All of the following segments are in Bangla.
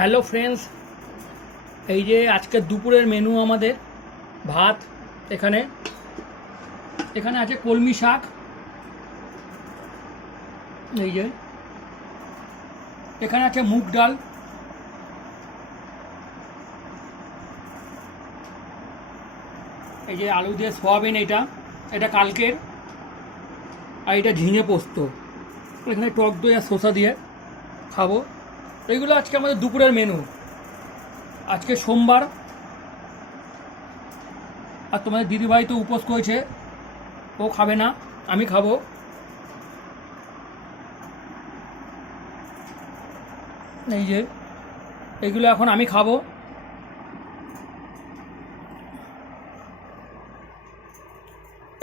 হ্যালো ফ্রেন্ডস, এই যে আজকের দুপুরের মেনু আমাদের ভাত। এখানে এখানে আছে কলমি শাক, এই যে এখানে আছে মুগ ডাল, এই যে আলু দিয়ে সোয়াবিন, এটা এটা কালকের, আর এটা ঝিঙে পোস্ত। এখানে টক দই আর শসা দিয়ে খাবো। এইগুলো আজকে আমাদের দুপুরের মেনু। আজকে সোমবার, আর তোমাদের দিদিভাই তো উপোস করেছে, ও খাবে না, আমি খাবো। এই যে এইগুলো এখন আমি খাবো।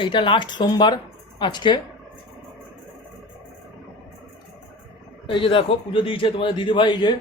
এইটা লাস্ট সোমবার আজকে। এই যে দেখো পুজো দিয়েছে তোমাদের দিদিভাই, এই যে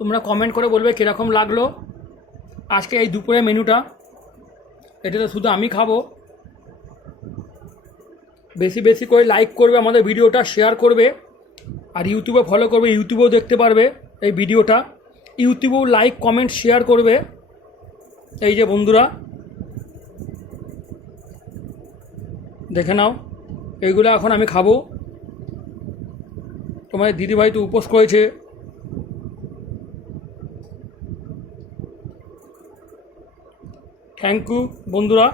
তোমরা কমেন্ট করে বলবে কীরকম লাগলো আজকে এই দুপুরের মেনুটা। এটা তো শুধু আমি খাবো। বেশি বেশি করে লাইক করবে আমাদের ভিডিওটা, শেয়ার করবে, আর ইউটিউবে ফলো করবে, ইউটিউবেও দেখতে পারবে এই ভিডিওটা। ইউটিউবেও লাইক কমেন্ট শেয়ার করবে। এই যে বন্ধুরা দেখে নাও, এইগুলো এখন আমি খাবো। তোমাদের দিদিভাই তো উপোস করেছে। থ্যাংক ইউ বন্ধুরা।